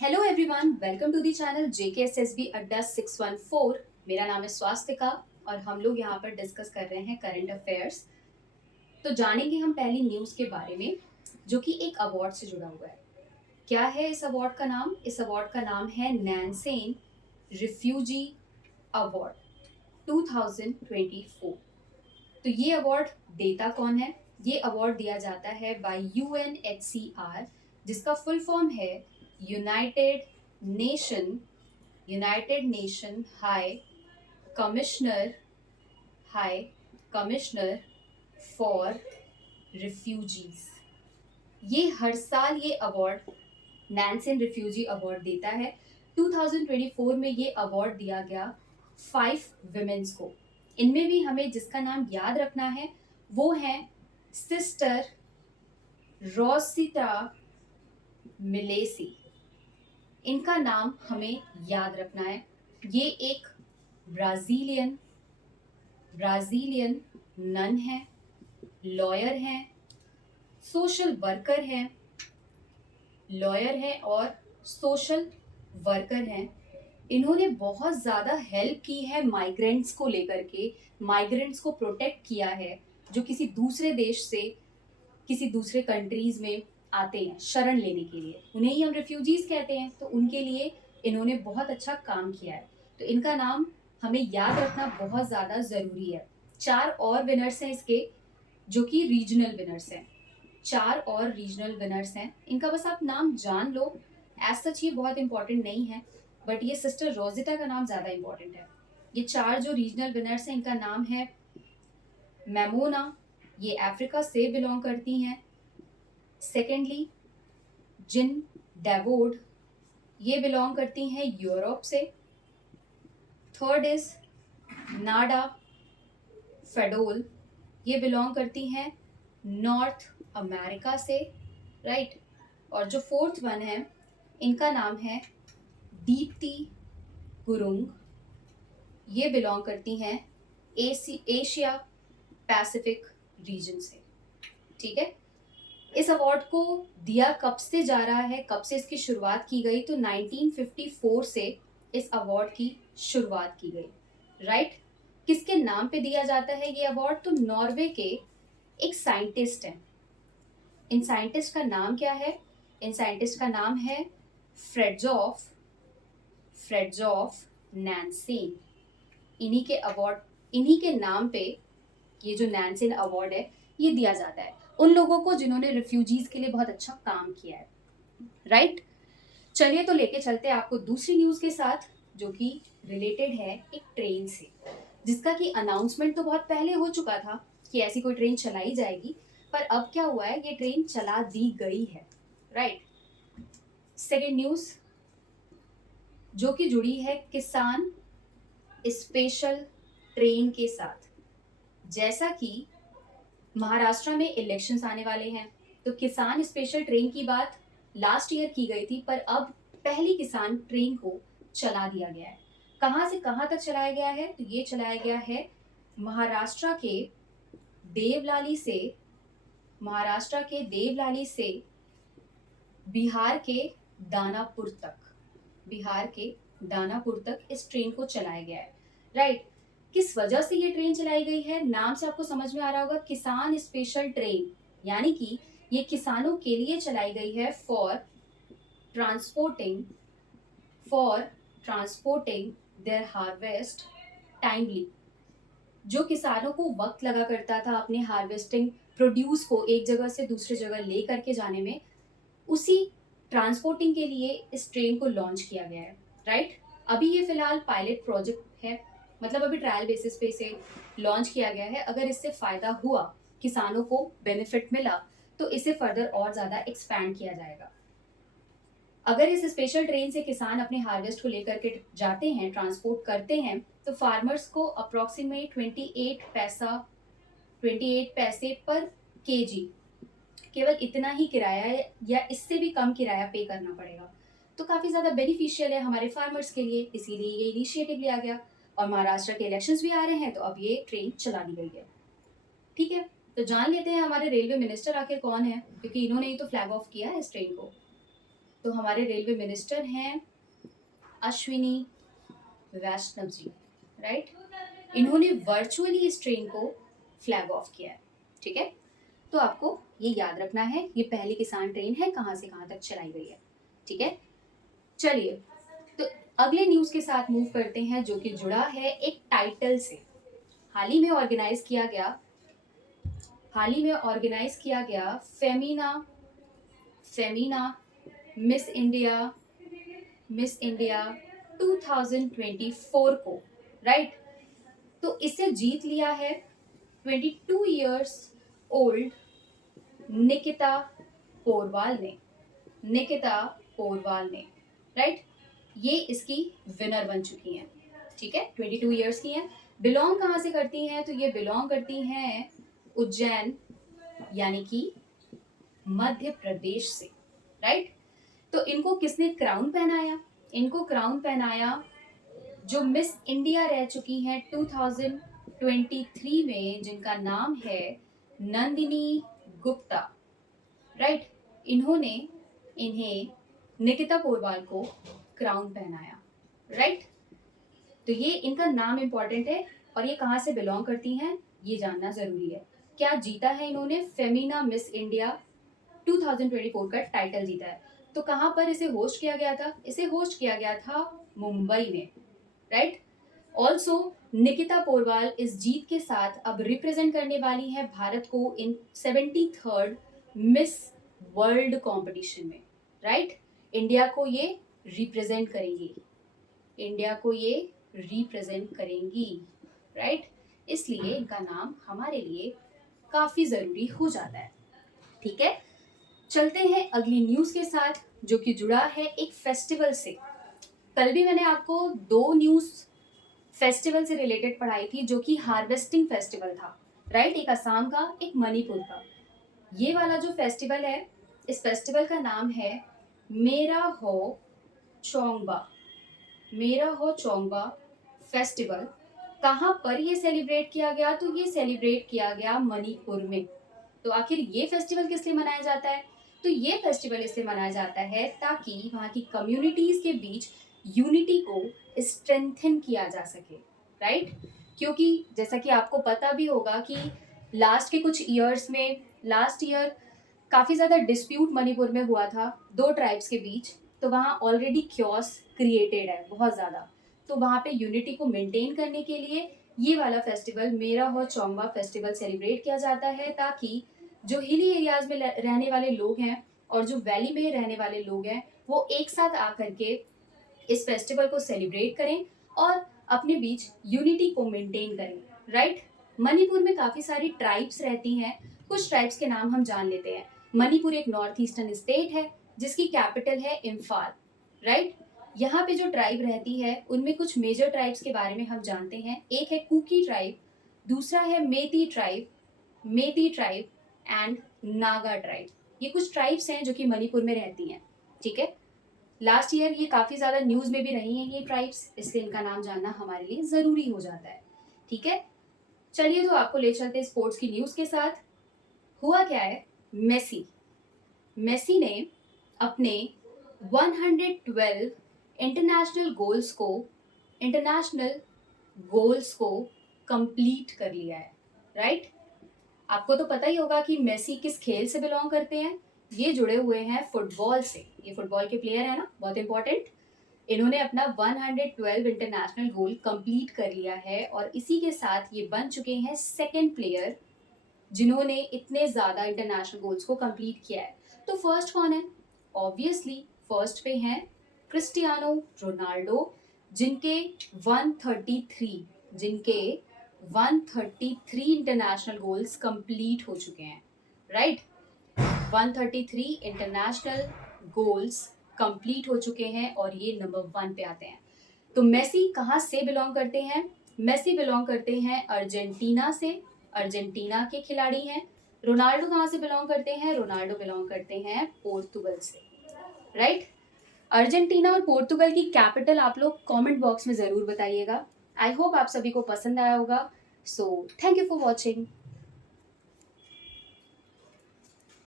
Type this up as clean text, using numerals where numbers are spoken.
Hello everyone, welcome to the channel JKSSB Adda 614। मेरा नाम है स्वास्तिका और हम लोग यहाँ पर डिस्कस कर रहे हैं करंट अफेयर्स। तो जानेंगे हम पहली न्यूज़ के बारे में, जो कि एक अवार्ड से जुड़ा हुआ है। क्या है इस अवार्ड का नाम? इस अवार्ड का नाम है नैनसेन रिफ्यूजी अवार्ड 2024। तो ये अवार्ड देता कौन है? ये अवार्ड दिया जाता है बाय UNHCR, जिसका फुल फॉर्म है United nation United nation commissioner high commissioner for refugees. ये हर साल ये अवार्ड नैनसेन रिफ्यूजी अवार्ड देता है। 2024 में ये अवार्ड दिया गया 5 विमेन्स को। इनमें भी हमें जिसका नाम याद रखना है वो है सिस्टर रोसिता मिलेसी। इनका नाम हमें याद रखना है। ये एक ब्राजीलियन ब्राजीलियन नन है, लॉयर हैं, सोशल वर्कर हैं, लॉयर हैं और सोशल वर्कर हैं। इन्होंने बहुत ज़्यादा हेल्प की है माइग्रेंट्स को लेकर के, माइग्रेंट्स को प्रोटेक्ट किया है जो किसी दूसरे देश से किसी दूसरे कंट्रीज में आते हैं शरण लेने के लिए। उन्हें ही हम रिफ्यूजीज कहते हैं। तो उनके लिए इन्होंने बहुत अच्छा काम किया है। तो इनका नाम हमें याद रखना बहुत ज़्यादा ज़रूरी है। 4 और विनर्स हैं इसके, जो कि रीजनल विनर्स हैं। 4 और रीजनल विनर्स हैं। इनका बस आप नाम जान लो। एज सच ये बहुत इंपॉर्टेंट नहीं है, बट ये सिस्टर रोजिटा का नाम ज़्यादा इंपॉर्टेंट है। ये 4 जो रीजनल विनर्स हैं, इनका नाम है मेमोना, ये अफ्रीका से बिलोंग करती हैं। सेकेंडली जिन डेवोड, ये बिलोंग करती हैं यूरोप से। थर्ड इज नाडा फेडोल, ये बिलोंग करती हैं नॉर्थ अमेरिका से, राइट। और जो फोर्थ वन है, इनका नाम है दीप्ति गुरुंग, ये बिलोंग करती हैं एशिया पैसिफिक रीजन से। ठीक है। इस अवार्ड को दिया कब से जा रहा है, कब से इसकी शुरुआत की गई? तो 1954 से इस अवार्ड की शुरुआत की गई, राइट। किसके नाम पे दिया जाता है ये अवार्ड? तो नॉर्वे के एक साइंटिस्ट हैं। इन साइंटिस्ट का नाम क्या है? इन साइंटिस्ट का नाम है फ्रेडजॉफ फ्रेडजॉफ नैनसेन। इन्हीं के नाम पे ये जो नैनसेन अवार्ड है ये दिया जाता है उन लोगों को जिन्होंने रिफ्यूजीज के लिए बहुत अच्छा काम किया है, राइट। चलिए तो लेके चलते हैं आपको दूसरी न्यूज के साथ, जो कि रिलेटेड है एक ट्रेन से, जिसका कि अनाउंसमेंट तो बहुत पहले हो चुका था कि ऐसी कोई ट्रेन चलाई जाएगी। पर अब क्या हुआ है, ये ट्रेन चला दी गई है, राइट। सेकेंड न्यूज जो कि जुड़ी है किसान स्पेशल ट्रेन के साथ। जैसा कि महाराष्ट्र में इलेक्शंस आने वाले हैं, तो किसान स्पेशल ट्रेन की बात लास्ट ईयर की गई थी, पर अब पहली किसान ट्रेन को चला दिया गया है। कहाँ से कहाँ तक चलाया गया है? तो ये चलाया गया है महाराष्ट्र के देवलाली से महाराष्ट्र के देवलाली से बिहार के दानापुर तक बिहार के दानापुर तक इस ट्रेन को चलाया गया है, राइट। किस वजह से ये ट्रेन चलाई गई है? नाम से आपको समझ में आ रहा होगा, किसान स्पेशल ट्रेन, यानी कि ये किसानों के लिए चलाई गई है transporting for transporting their harvest timely. जो किसानों को वक्त लगा करता था अपने हार्वेस्टिंग प्रोड्यूस को एक जगह से दूसरी जगह ले करके जाने में, उसी ट्रांसपोर्टिंग के लिए इस ट्रेन को लॉन्च किया गया है, राइट। अभी ये फिलहाल पायलट प्रोजेक्ट है, मतलब अभी ट्रायल बेसिस पे इसे लॉन्च किया गया है। अगर इससे फायदा हुआ, किसानों को बेनिफिट मिला, तो इसे फर्दर और ज्यादा एक्सपैंड किया जाएगा। अगर इस स्पेशल ट्रेन से किसान अपने हार्वेस्ट को लेकर के जाते हैं, ट्रांसपोर्ट करते हैं, तो फार्मर्स को अप्रोक्सीमेट 28 पैसे पर केजी, केवल इतना ही किराया या इससे भी कम किराया पे करना पड़ेगा। तो काफ़ी ज़्यादा बेनिफिशियल है हमारे फार्मर्स के लिए, इसीलिए ये इनिशिएटिव लिया गया। और महाराष्ट्र के इलेक्शंस भी आ रहे हैं, तो अब ये ट्रेन चला दी गई है। ठीक है, तो जान लेते हैं हमारे रेलवे मिनिस्टर आखिर कौन है, क्योंकि इन्होंने ही तो फ्लैग ऑफ किया है इस ट्रेन को। तो हमारे रेलवे मिनिस्टर हैं अश्विनी वैष्णव जी, राइट। इन्होंने वर्चुअली इस ट्रेन को फ्लैग ऑफ किया है, ठीक है। तो आपको ये याद रखना है, ये पहली किसान ट्रेन है, कहाँ से कहाँ तक चलाई गई है, ठीक है। चलिए, तो अगले न्यूज के साथ मूव करते हैं, जो कि जुड़ा है एक टाइटल से। हाल ही में ऑर्गेनाइज किया गया फेमिना मिस इंडिया 2024 को, राइट। तो इसे जीत लिया है 22 इयर्स ओल्ड निकिता पोरवाल ने, राइट। ये इसकी विनर बन चुकी हैं, ठीक है। 22 इयर्स की हैं। बिलोंग कहाँ से करती हैं? तो ये बिलोंग करती हैं उज्जैन, यानी कि मध्य प्रदेश से, राइट। तो इनको किसने क्राउन पहनाया? इनको क्राउन पहनाया जो मिस इंडिया रह चुकी हैं 2023 में, जिनका नाम है नंदिनी गुप्ता, राइट। इन्हें निकिता पोरवाल को क्राउन पहनाया, राइट। तो ये इनका नाम इंपॉर्टेंट है और ये कहाँ से बिलोंग करती हैं ये जानना जरूरी है। क्या जीता है इन्होंने? फेमिना मिस इंडिया 2024 का टाइटल जीता है। तो कहाँ पर इसे होस्ट किया गया था? इसे होस्ट किया गया था मुंबई में, राइट। ऑल्सो निकिता पोरवाल इस जीत के साथ अब रिप्रेजेंट करने वाली है भारत को इन 73rd मिस वर्ल्ड कंपटीशन में, राइट। इंडिया को ये रिप्रेजेंट करेंगी, राइट। इसलिए इनका नाम हमारे लिए काफी जरूरी हो जाता है, ठीक है। चलते हैं अगली न्यूज के साथ, जो कि जुड़ा है एक फेस्टिवल से। कल भी मैंने आपको 2 न्यूज फेस्टिवल से रिलेटेड पढ़ाई थी, जो कि हार्वेस्टिंग फेस्टिवल था, राइट। एक असम का, एक मणिपुर का। ये वाला जो फेस्टिवल है, इस फेस्टिवल का नाम है मेरा हो चोंगबा फेस्टिवल। कहाँ पर ये सेलिब्रेट किया गया? तो ये सेलिब्रेट किया गया मणिपुर में। तो आखिर ये फेस्टिवल किस लिए मनाया जाता है? तो ये फेस्टिवल इसलिए मनाया जाता है ताकि वहाँ की कम्युनिटीज के बीच यूनिटी को स्ट्रेंथन किया जा सके, राइट। क्योंकि जैसा कि आपको पता भी होगा कि लास्ट ईयर काफ़ी ज़्यादा डिस्प्यूट मणिपुर में हुआ था 2 ट्राइब्स के बीच। तो वहाँ ऑलरेडी क्योस क्रिएटेड है बहुत ज़्यादा। तो वहाँ पे यूनिटी को मेंटेन करने के लिए ये वाला फेस्टिवल, मेरा हो चोंगबा फेस्टिवल, सेलिब्रेट किया जाता है, ताकि जो हिली एरियाज में रहने वाले लोग हैं और जो वैली में रहने वाले लोग हैं, वो एक साथ आकर के इस फेस्टिवल को सेलिब्रेट करें और अपने बीच यूनिटी को मेंटेन करें, राइट। मणिपुर में काफ़ी सारी ट्राइब्स रहती हैं। कुछ ट्राइब्स के नाम हम जान लेते हैं। मणिपुर एक नॉर्थ ईस्टर्न स्टेट है जिसकी कैपिटल है इम्फाल, राइट। यहाँ पे जो ट्राइब रहती है उनमें कुछ मेजर ट्राइब्स के बारे में हम जानते हैं। एक है कुकी ट्राइब, दूसरा है मेती ट्राइब एंड नागा ट्राइब। ये कुछ ट्राइब्स हैं जो कि मणिपुर में रहती हैं, ठीक है। लास्ट ईयर ये काफ़ी ज़्यादा न्यूज़ में भी रही हैं ये ट्राइब्स, इसलिए इनका नाम जानना हमारे लिए ज़रूरी हो जाता है, ठीक है। चलिए, तो आपको ले चलते हैं स्पोर्ट्स की न्यूज़ के साथ। हुआ क्या है, मेसी ने अपने 112 इंटरनेशनल गोल्स को कंप्लीट कर लिया है, राइट। आपको तो पता ही होगा कि मेसी किस खेल से बिलोंग करते हैं। ये जुड़े हुए हैं फुटबॉल से। ये फुटबॉल के प्लेयर है ना, बहुत इंपॉर्टेंट। इन्होंने अपना 112 इंटरनेशनल गोल कंप्लीट कर लिया है और इसी के साथ ये बन चुके हैं सेकंड प्लेयर जिन्होंने इतने ज़्यादा इंटरनेशनल गोल्स को कंप्लीट किया है। तो फर्स्ट कौन है? ऑब्वियसली फर्स्ट पे हैं क्रिस्टियानो रोनाल्डो, जिनके 133 इंटरनेशनल गोल्स कंप्लीट हो चुके हैं, राइट। 133 इंटरनेशनल गोल्स कंप्लीट हो चुके हैं और ये नंबर 1 पे आते हैं। तो मेसी कहाँ से बिलोंग करते हैं? मेसी बिलोंग करते हैं अर्जेंटीना से, अर्जेंटीना के खिलाड़ी हैं। रोनाल्डो कहाँ से बिलोंग करते हैं? रोनाल्डो बिलोंग करते हैं पोर्तुगल से, राइट। अर्जेंटीना और पोर्तुगल की कैपिटल आप लोग कमेंट बॉक्स में ज़रूर बताइएगा। आई होप आप सभी को पसंद आया होगा। So thank you for watching.